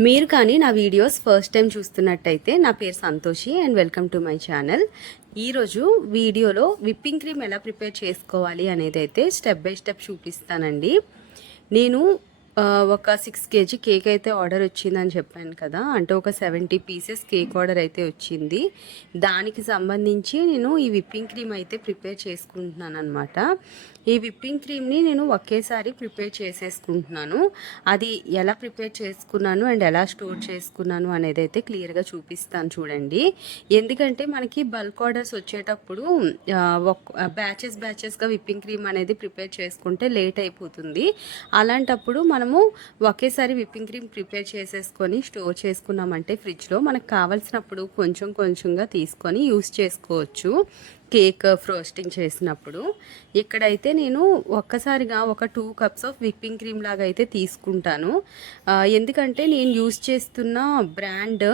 మీరు కానీ నా వీడియోస్ ఫస్ట్ టైం చూస్తున్నట్టయితే నా పేరు Santoshi and welcome to my channel. ఈరోజు వీడియోలో విప్పింగ్ క్రీమ్ ఎలా ప్రిపేర్ చేసుకోవాలి అనేది అయితే స్టెప్ బై స్టెప్ చూపిస్తానండి. నేను ఒక 6 kg కేక్ అయితే ఆర్డర్ వచ్చిందని చెప్పాను కదా, అంటే ఒక 70 పీసెస్ కేక్ ఆర్డర్ అయితే వచ్చింది. దానికి సంబంధించి నేను ఈ విప్పింగ్ క్రీమ్ అయితే ప్రిపేర్ చేసుకుంటున్నాను అనమాట. ఈ విప్పింగ్ క్రీమ్ని నేను ఒకేసారి ప్రిపేర్ చేసేసుకుంటున్నాను. అది ఎలా ప్రిపేర్ చేసుకున్నాను అండ్ ఎలా స్టోర్ చేసుకున్నాను అనేది అయితే క్లియర్గా చూపిస్తాను చూడండి. ఎందుకంటే మనకి బల్క్ ఆర్డర్స్ వచ్చేటప్పుడు బ్యాచెస్గా విప్పింగ్ క్రీమ్ అనేది ప్రిపేర్ చేసుకుంటే లేట్ అయిపోతుంది. అలాంటప్పుడు మనము ఒకేసారి విప్పింగ్ క్రీమ్ ప్రిపేర్ చేసేసుకొని స్టోర్ చేసుకున్నామంటే ఫ్రిడ్జ్లో మనకు కావాల్సినప్పుడు కొంచెం కొంచెంగా తీసుకొని యూస్ చేసుకోవచ్చు కేక్ ఫ్రోస్టింగ్ చేసినప్పుడు. ఇక్కడైతే నేను ఒక్కసారిగా ఒక 2 cups ఆఫ్ విప్పింగ్ క్రీమ్ లాగా అయితే తీసుకుంటాను. ఎందుకంటే నేను యూస్ చేస్తున్న బ్రాండ్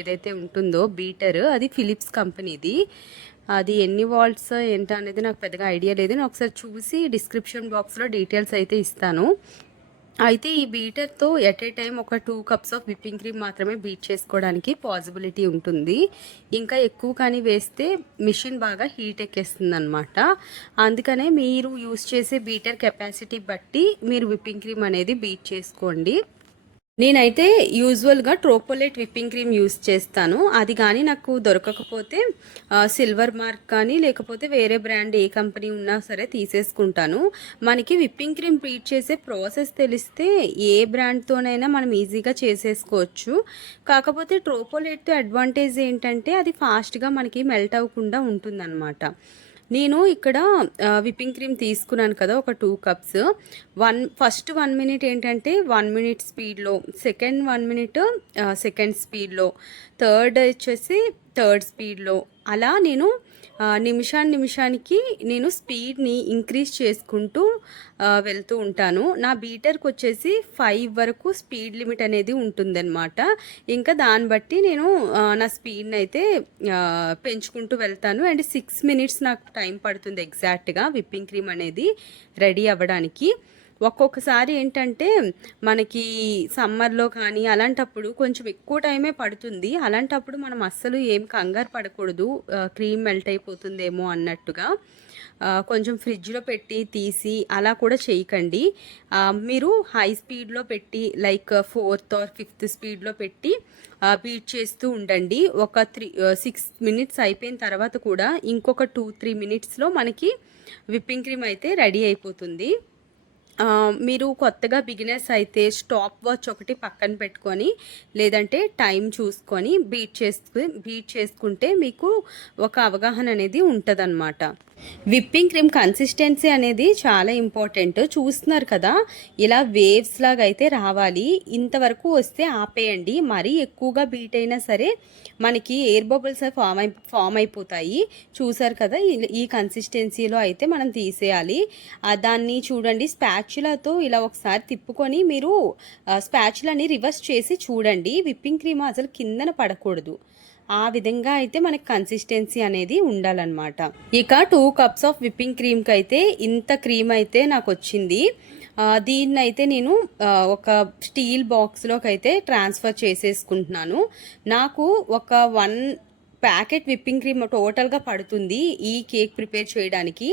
ఏదైతే ఉంటుందో బీటర్, అది ఫిలిప్స్ కంపెనీది. అది ఎన్ని వాల్ట్స్ ఏంటనేది నాకు పెద్దగా ఐడియా లేదు. నేను ఒకసారి చూసి డిస్క్రిప్షన్ బాక్స్లో డీటెయిల్స్ అయితే ఇస్తాను. అయితే ఈ బీటర్తో ఎట్ ఏ టైం ఒక 2 cups ఆఫ్ విప్పింగ్ క్రీమ్ మాత్రమే బీట్ చేసుకోవడానికి పాసిబిలిటీ ఉంటుంది. ఇంకా ఎక్కువ కానీ వేస్తే మిషన్ బాగా హీట్ ఎక్కేస్తుంది అనమాట. అందుకనే మీరు యూస్ చేసే బీటర్ కెపాసిటీ బట్టి మీరు విప్పింగ్ క్రీమ్ అనేది బీట్ చేసుకోండి. నేనైతే యూజువల్గా ట్రోపోలేట్ విప్పింగ్ క్రీమ్ యూస్ చేస్తాను. అది కానీ నాకు దొరకకపోతే సిల్వర్ మార్క్ కానీ లేకపోతే వేరే బ్రాండ్ ఏ కంపెనీ ఉన్నా సరే తీసేసుకుంటాను. మనకి విప్పింగ్ క్రీమ్ బీట్ చేసే ప్రాసెస్ తెలిస్తే ఏ బ్రాండ్తోనైనా మనం ఈజీగా చేసేసుకోవచ్చు. కాకపోతే ట్రోపోలేట్తో అడ్వాంటేజ్ ఏంటంటే అది ఫాస్ట్గా మనకి మెల్ట్ అవ్వకుండా ఉంటుందన్నమాట. నేను ఇక్కడ విప్పింగ్ క్రీమ్ తీసుకున్నాను కదా, ఒక 2 cups. ఫస్ట్ 1 minute ఏంటంటే 1 minute స్పీడ్లో, సెకండ్ 1 minute సెకండ్ స్పీడ్లో, థర్డ్ వచ్చేసి థర్డ్ స్పీడ్లో, అలా నేను నిమిషానికి నేను స్పీడ్ని ఇంక్రీజ్ చేసుకుంటూ వెళ్తూ ఉంటాను. నా బీటర్కి వచ్చేసి 5 వరకు స్పీడ్ లిమిట్ అనేది ఉంటుందన్నమాట. ఇంకా దాన్ని బట్టి నేను నా స్పీడ్ని అయితే పెంచుకుంటూ వెళ్తాను. అండ్ 6 minutes నాకు టైం పడుతుంది ఎగ్జాక్ట్గా విప్పింగ్ క్రీమ్ అనేది రెడీ అవ్వడానికి. ఒక్కొక్కసారి ఏంటంటే మనకి సమ్మర్లో కానీ అలాంటప్పుడు కొంచెం ఎక్కువ టైమే పడుతుంది. అలాంటప్పుడు మనం అస్సలు ఏం కంగారు పడకూడదు, క్రీమ్ మెల్ట్ అయిపోతుందేమో అన్నట్టుగా. కొంచెం ఫ్రిడ్జ్లో పెట్టి తీసి అలా కూడా చేయకండి. మీరు హై స్పీడ్లో పెట్టి లైక్ 4th or 5th స్పీడ్లో పెట్టి బీట్ చేస్తూ ఉండండి. ఒక 6 minutes అయిపోయిన తర్వాత కూడా ఇంకొక 2-3 minutesలో మనకి విప్పింగ్ క్రీమ్ అయితే రెడీ అయిపోతుంది. మీరు కొత్తగా బిగినర్స్ అయితే స్టాప్ వాచ్ ఒకటి పక్కన పెట్టుకొని లేదంటే టైం చూసుకొని బీట్ చేసుకుంటే మీకు ఒక అవగాహన అనేది ఉంటుందన్నమాట. విప్పింగ్ క్రీమ్ కన్సిస్టెన్సీ అనేది చాలా ఇంపార్టెంట్. చూస్తున్నారు కదా, ఇలా వేవ్స్ లాగా అయితే రావాలి. ఇంతవరకు వస్తే ఆపేయండి. మరీ ఎక్కువగా బీట్ అయినా సరే మనకి ఎయిర్ బబుల్స్ ఫామ్ అయిపోతాయి. చూసారు కదా, ఈ కన్సిస్టెన్సీలో అయితే మనం తీసేయాలి. దాన్ని చూడండి, స్పాచులాతో ఇలా ఒకసారి తిప్పుకొని మీరు స్పాచులాని రివర్స్ చేసి చూడండి. విప్పింగ్ క్రీమ్ అసలు కిందన పడకూడదు. ఆ విధంగా అయితే మనకి కన్సిస్టెన్సీ అనేది ఉండాలన్నమాట. ఇక 2 cups ఆఫ్ విప్పింగ్ క్రీమ్కి అయితే ఇంత క్రీమ్ అయితే నాకు వచ్చింది. దీన్ని అయితే నేను ఒక స్టీల్ బాక్స్లోకి అయితే ట్రాన్స్ఫర్ చేసేసుకుంటున్నాను. నాకు ఒక 1 ప్యాకెట్ విప్పింగ్ క్రీమ్ టోటల్గా పడుతుంది ఈ కేక్ ప్రిపేర్ చేయడానికి.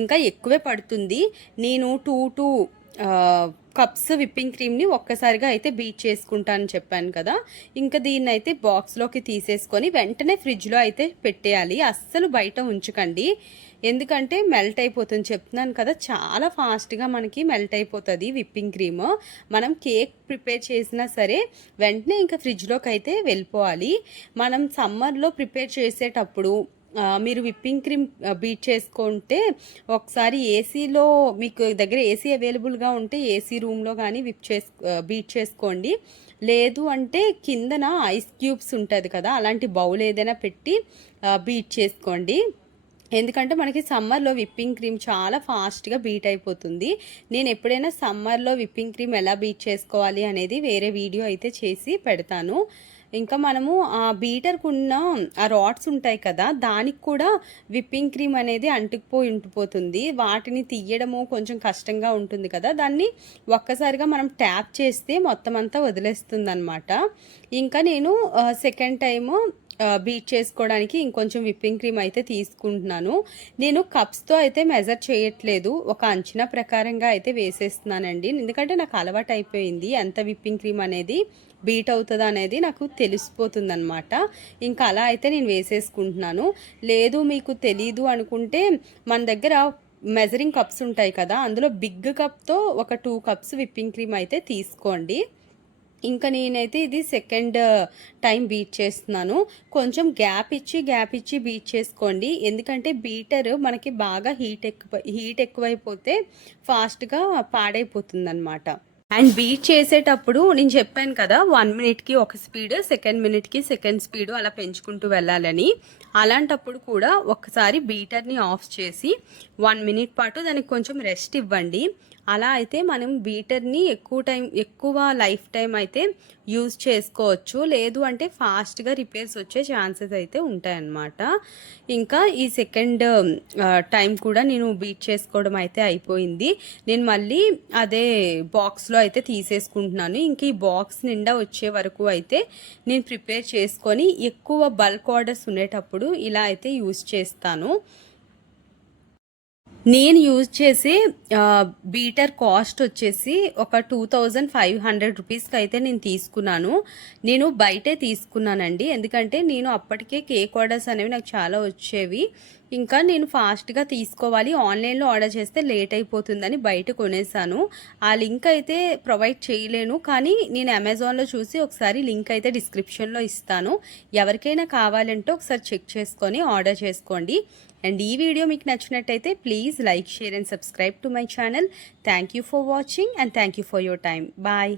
ఇంకా ఎక్కువే పడుతుంది. నేను 2 cups విప్పింగ్ క్రీమ్ని ఒక్కసారిగా అయితే బీట్ చేసుకుంటాను చెప్పాను కదా. ఇంకా దీన్ని అయితే బాక్స్లోకి తీసేసుకొని వెంటనే ఫ్రిడ్జ్లో అయితే పెట్టేయాలి. అస్సలు బయట ఉంచకండి, ఎందుకంటే మెల్ట్ అయిపోతుంది. చెప్తున్నాను కదా, చాలా ఫాస్ట్గా మనకి మెల్ట్ అయిపోతుంది విప్పింగ్ క్రీమ్. మనం కేక్ ప్రిపేర్ చేసినా సరే వెంటనే ఇంకా ఫ్రిడ్జ్లోకి అయితే వెళ్ళిపోవాలి. మనం సమ్మర్లో ప్రిపేర్ చేసేటప్పుడు మీరు విప్పింగ్ క్రీమ్ బీట్ చేసుకుంటే ఒకసారి ఏసీలో, మీకు దగ్గర ఏసీ అవైలబుల్గా ఉంటే ఏసీ రూమ్లో కానీ బీట్ చేసుకోండి. లేదు అంటే కిందన ఐస్ క్యూబ్స్ ఉంటుంది కదా, అలాంటి బౌల్ ఏదైనా పెట్టి బీట్ చేసుకోండి. ఎందుకంటే మనకి సమ్మర్లో విప్పింగ్ క్రీమ్ చాలా ఫాస్ట్గా బీట్ అయిపోతుంది. నేను ఎప్పుడైనా సమ్మర్లో విప్పింగ్ క్రీమ్ ఎలా బీట్ చేసుకోవాలి అనేది వేరే వీడియో అయితే చేసి పెడతాను. ఇంకా మనము ఆ బీటర్కున్న ఆ రాడ్స్ ఉంటాయి కదా, దానికి కూడా విప్పింగ్ క్రీమ్ అనేది ఉండిపోతుంది. వాటిని తీయడము కొంచెం కష్టంగా ఉంటుంది కదా, దాన్ని ఒక్కసారిగా మనం ట్యాప్ చేస్తే మొత్తం అంతా వదిలేస్తుంది అనమాట. ఇంకా నేను సెకండ్ టైము బీట్ చేసుకోవడానికి ఇంకొంచెం విప్పింగ్ క్రీమ్ అయితే తీసుకుంటున్నాను. నేను కప్స్తో అయితే మెజర్ చేయట్లేదు, ఒక అంచనా ప్రకారంగా అయితే వేసేస్తున్నానండి. ఎందుకంటే నాకు అలవాటు అయిపోయింది ఎంత విప్పింగ్ క్రీమ్ అనేది బీట్ అవుతుందా అనేది నాకు తెలిసిపోతుంది అనమాట. ఇంకా అలా అయితే నేను వేసేసుకుంటున్నాను. లేదు మీకు తెలీదు అనుకుంటే మన దగ్గర మెజరింగ్ కప్స్ ఉంటాయి కదా, అందులో బిగ్ కప్తో ఒక 2 కప్స్ విప్పింగ్ క్రీమ్ అయితే తీసుకోండి. ఇంకా నేనైతే ఇది సెకండ్ టైం బీట్ చేస్తున్నాను. కొంచెం గ్యాప్ ఇచ్చి బీట్ చేసుకోండి. ఎందుకంటే బీటర్ మనకి బాగా హీట్ ఎక్కువైపోతే ఫాస్ట్గా పాడైపోతుందన్నమాట. అండ్ బీట్ చేసేటప్పుడు నేను చెప్పాను కదా, 1 మినిట్కి ఒక స్పీడ్, సెకండ్ మినిట్కి సెకండ్ స్పీడ్ అలా పెంచుకుంటూ వెళ్ళాలని. అలాంటప్పుడు కూడా ఒకసారి బీటర్ని ఆఫ్ చేసి 1 మినిట్ పాటు దానికి కొంచెం రెస్ట్ ఇవ్వండి. అలా అయితే మనం బీటర్ని ఎక్కువ లైఫ్ టైం అయితే యూజ్ చేసుకోవచ్చు. లేదు అంటే ఫాస్ట్గా రిపేర్స్ వచ్చే ఛాన్సెస్ అయితే ఉంటాయన్నమాట. ఇంకా ఈ సెకండ్ టైం కూడా నేను బీట్ చేసుకోవడం అయితే అయిపోయింది. నేను మళ్ళీ అదే బాక్స్లో అయితే తీసేసుకుంటున్నాను. ఇంక ఈ బాక్స్ నిండా వచ్చే వరకు అయితే నేను ప్రిపేర్ చేసుకొని ఎక్కువ బల్క్ ఆర్డర్స్ ఉండేటప్పుడు ఇలా అయితే యూజ్ చేస్తాను. నేను యూజ్ చేసే బీటర్ కాస్ట్ వచ్చేసి ఒక 2500 రూపీస్కి అయితే నేను తీసుకున్నాను. నేను బయటే తీసుకున్నానండి, ఎందుకంటే నేను అప్పటికే కేక్ ఆర్డర్స్ అనేవి నాకు చాలా వచ్చేవి. ఇంకా నేను ఫాస్ట్గా తీసుకోవాలి, ఆన్లైన్లో ఆర్డర్ చేస్తే లేట్ అయిపోతుందని బయట కొనేసాను. ఆ లింక్ అయితే ప్రొవైడ్ చేయలేను, కానీ నేను అమెజాన్లో చూసి ఒకసారి లింక్ అయితే డిస్క్రిప్షన్లో ఇస్తాను. ఎవరికైనా కావాలంటే ఒకసారి చెక్ చేసుకొని ఆర్డర్ చేసుకోండి. అండ్ ఈ వీడియో మీకు నచ్చినట్టయితే please like, share and subscribe to my channel. Thank you for watching and thank you for your time. Bye.